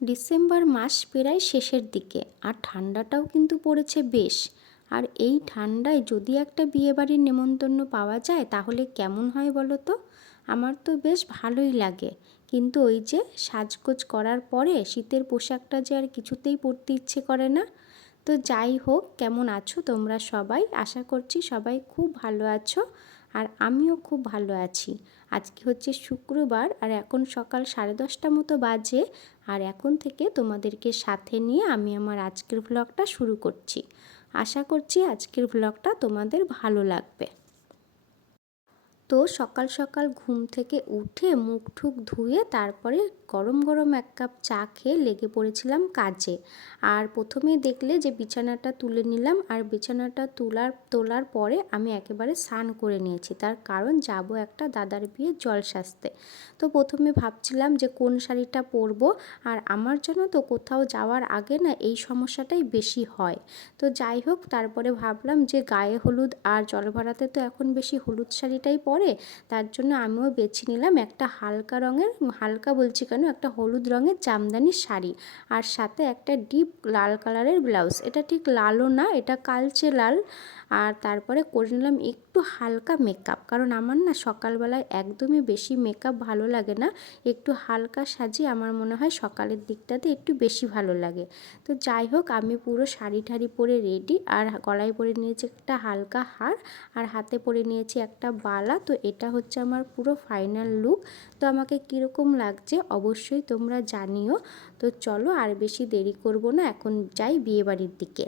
December মাস প্রায় শেষের দিকে, আর ঠান্ডাটাও কিন্তু পড়েছে বেশ। আর এই ঠান্ডায় যদি একটা বিয়েবাড়ির নেমন্তন্ন পাওয়া যায় তাহলে কেমন হয় বলো তো? আমার তো বেশ ভালোই লাগে, কিন্তু ওই যে সাজগোজ করার পরে শীতের পোশাকটা যে আর কিছুতেই পরতে ইচ্ছে করে না। তো যাই হোক, কেমন আছো তোমরা সবাই? আশা করছি সবাই খুব ভালো আছো, আর আমিও খুব ভালো আছি। আজকে হচ্ছে শুক্রবার, আর এখন সকাল 10:30 মতো বাজে। আর এখন থেকে তোমাদেরকে সাথে নিয়ে আমি আমার আজকের ভ্লগটা শুরু করছি। আশা করছি আজকের ভ্লগটা তোমাদের ভালো লাগবে। তো সকাল সকাল ঘুম থেকে উঠে মুখ ঠুক ধুয়ে তারপরে গরম গরম এক কাপ চা খেয়ে লেগে পড়েছিলাম কাজে। আর প্রথমে দেখলে যে বিছানাটা তুলে নিলাম, আর বিছানাটা তোলার পরে আমি একেবারে স্নান করে নিয়েছি, তার কারণ যাব একটা দাদার বিয়ে জল সাজতে। তো প্রথমে ভাবছিলাম যে কোন শাড়িটা পরবো, আর আমার জন্য তো কোথাও যাওয়ার আগে না এই সমস্যাটাই বেশি হয়। তো যাই হোক, তারপরে ভাবলাম যে গায়ে হলুদ আর জল ভরাতে তো এখন বেশি হলুদ শাড়িটাই পরে, তার জন্য আমিও বেছে নিলাম একটা হালকা রঙের, হালকা বলছি কেন, একটা হলুদ রঙের জামদানি শাড়ি, আর সাথে একটা ডিপ লাল কালারের ব্লাউজ। এটা ঠিক লালও না, এটা কালচে লাল। আর তারপরে করে নিলাম একটু হালকা মেকআপ, কারণ আমার না সকালবেলায় একদমই বেশি মেকআপ ভালো লাগে না। একটু হালকা সাজি আমার মনে হয় সকালের দিকটাতে একটু বেশি ভালো লাগে। তো যাই হোক, আমি পুরো শাড়ি ঠাড়ি পরে রেডি, আর গলায় পরে নিয়েছি একটা হালকা হার, আর হাতে পরে নিয়েছি একটা বালা। তো এটা হচ্ছে আমার পুরো ফাইনাল লুক। তো আমাকে কীরকম লাগছে অবশ্যই তোমরা জানিও। তো চলো আর বেশি দেরি করব না, এখন যাই বিয়েবাড়ির দিকে।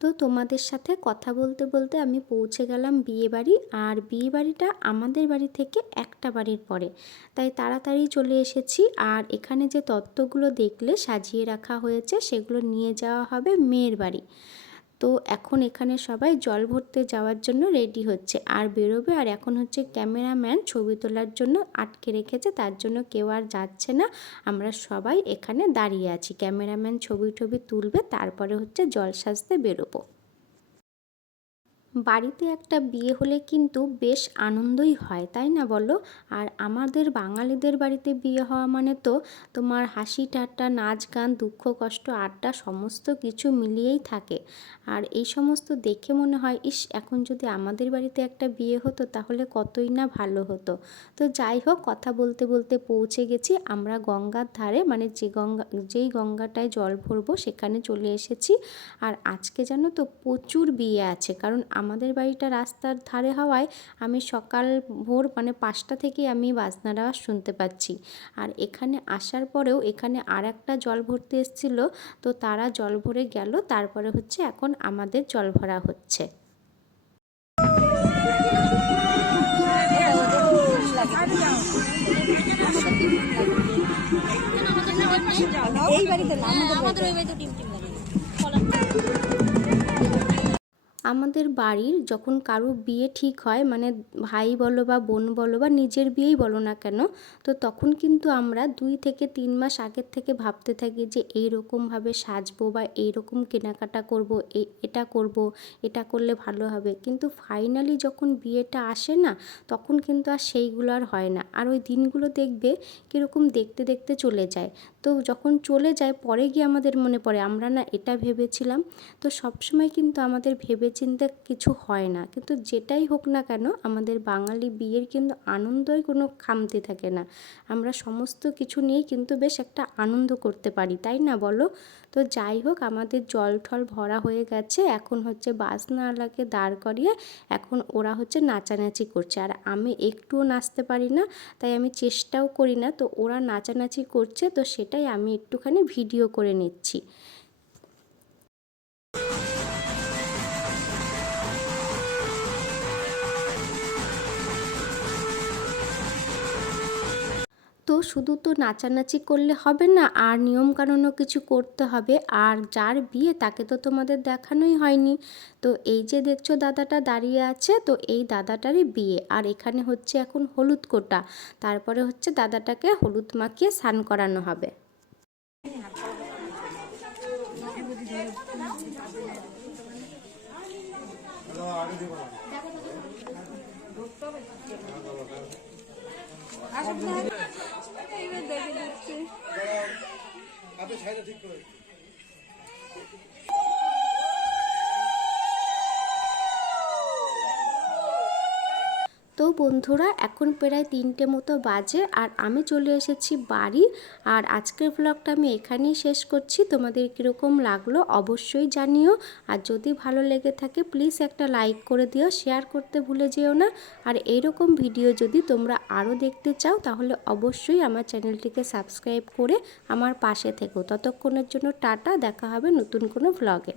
তো তোমাদের সাথে কথা বলতে বলতে আমি পৌঁছে গেলাম বিয়েবাড়ি, আর বিয়েবাড়িটা আমাদের বাড়ি থেকে একটা বাড়ির পরে, তাই তাড়াতাড়ি চলে এসেছি। আর এখানে যে তত্ত্বগুলো দেখলে সাজিয়ে রাখা হয়েছে সেগুলো নিয়ে যাওয়া হবে মেয়ের বাড়ি। তো এখন এখানে সবাই জল ভরতে যাওয়ার জন্য রেডি হচ্ছে আর বেরোবে। আর এখন হচ্ছে ক্যামেরাম্যান ছবি তোলার জন্য আটকে রেখেছে, তার জন্য কেউ আর যাচ্ছে না। আমরা সবাই এখানে দাঁড়িয়ে আছি, ক্যামেরাম্যান ছবি তুলবে, তারপরে হচ্ছে জল সাজতে বেরোবো। বাড়িতে একটা বিয়ে হলে কিন্তু বেশ আনন্দই হয়, তাই না বলো? আর আমাদের বাঙালিদের বাড়িতে বিয়ে হওয়া মানে তো তোমার হাসি ঠাট্টা, নাচ গান, দুঃখ কষ্ট, আড্ডা সমস্ত কিছু মিলিয়েই থাকে। আর এই সমস্ত দেখে মনে হয়, ইস, এখন যদি আমাদের বাড়িতে একটা বিয়ে হতো তাহলে কতই না ভালো হতো। তো যাই হোক, কথা বলতে বলতে পৌঁছে গেছি আমরা গঙ্গার ধারে, মানে যেই গঙ্গাটায় জল ভরবো সেখানে চলে এসেছি। আর আজকে জানো তো প্রচুর বিয়ে আছে, কারণ আমাদের বাড়িটা রাস্তার ধারে হওয়ায় আমি সকাল ভোর মানে 5টা থেকে আমি বাজনার আওয়াজ শুনতে পাচ্ছি। আর এখানে আসার পরেও এখানে আর একটা জল ভরতে এসেছিলো, তো তারা জল ভরে গেল, তারপরে হচ্ছে এখন আমাদের জল ভরা হচ্ছে। এই বাড়িতে না, আমাদের ওই বাড়িতে টিম টিম লাগে। আমাদের বাড়ির যখন কারো বিয়ে ঠিক হয়, মানে ভাই বলো বা বোন বলো বা নিজের বিয়েই বলো না কেন, তো তখন কিন্তু আমরা 2 থেকে 3 মাস আগের থেকে ভাবতে থাকি যে এইরকমভাবে সাজবো বা এইরকম কেনাকাটা করব, এটা করব, এটা করলে ভালো হবে। কিন্তু ফাইনালি যখন বিয়েটা আসে না, তখন কিন্তু আর সেইগুলো আর হয় না। আর ওই দিনগুলো দেখবে কীরকম দেখতে দেখতে চলে যায়। তো যখন চলে যায় পরে গিয়ে আমাদের মনে পড়ে আমরা না এটা ভেবেছিলাম। তো সবসময় কিন্তু আমাদের ভেবেচিন্তে কিছু হয় না, কিন্তু যেটাই হোক না কেন আমাদের বাঙালি বিয়ের কিন্তু আনন্দই কোনো খামতি থাকে না। আমরা সমস্ত কিছু নিয়েই কিন্তু বেশ একটা আনন্দ করতে পারি, তাই না বলো? তো যাই হোক, আমাদের জল ঠল ভরা হয়ে গেছে, এখন হচ্ছে বাসনাওয়ালাকে দাঁড় করিয়ে এখন ওরা হচ্ছে নাচানাচি করছে। আর আমি একটুও নাচতে পারি না, তাই আমি চেষ্টাও করি না। তো ওরা নাচানাচি করছে, তো সেটাই আমি একটুখানি ভিডিও করে নিচ্ছি। তো শুধু তো নাচানাচি করলে হবে না, আর নিয়মকানুনও কিছু করতে হবে। আর যার বিয়ে তাকে তো তোমাদের দেখানোই হয়নি। তো এই যে দেখছো দাদাটা দাঁড়িয়ে আছে, তো এই দাদাটারই বিয়ে। আর এখানে হচ্ছে এখন হলুদ কোটা, তারপরে হচ্ছে দাদাটাকে হলুদ মাখিয়ে স্নান করানো হবে। তো বন্ধুরা এখন প্রায় 3টে মতো বাজে আর আমি চলে এসেছি বাড়ি। আর আজকের ব্লগটা আমি এখানেই শেষ করছি। তোমাদের কীরকম লাগলো অবশ্যই জানিও। আর যদি ভালো লেগে থাকে প্লিজ একটা লাইক করে দিও, শেয়ার করতে ভুলে যেও না। আর এইরকম ভিডিও যদি তোমরা আরও দেখতে চাও তাহলে অবশ্যই আমার চ্যানেলটিকে সাবস্ক্রাইব করে আমার পাশে থেকো। ততক্ষণের জন্য টাটা, দেখা হবে নতুন কোনো ব্লগে।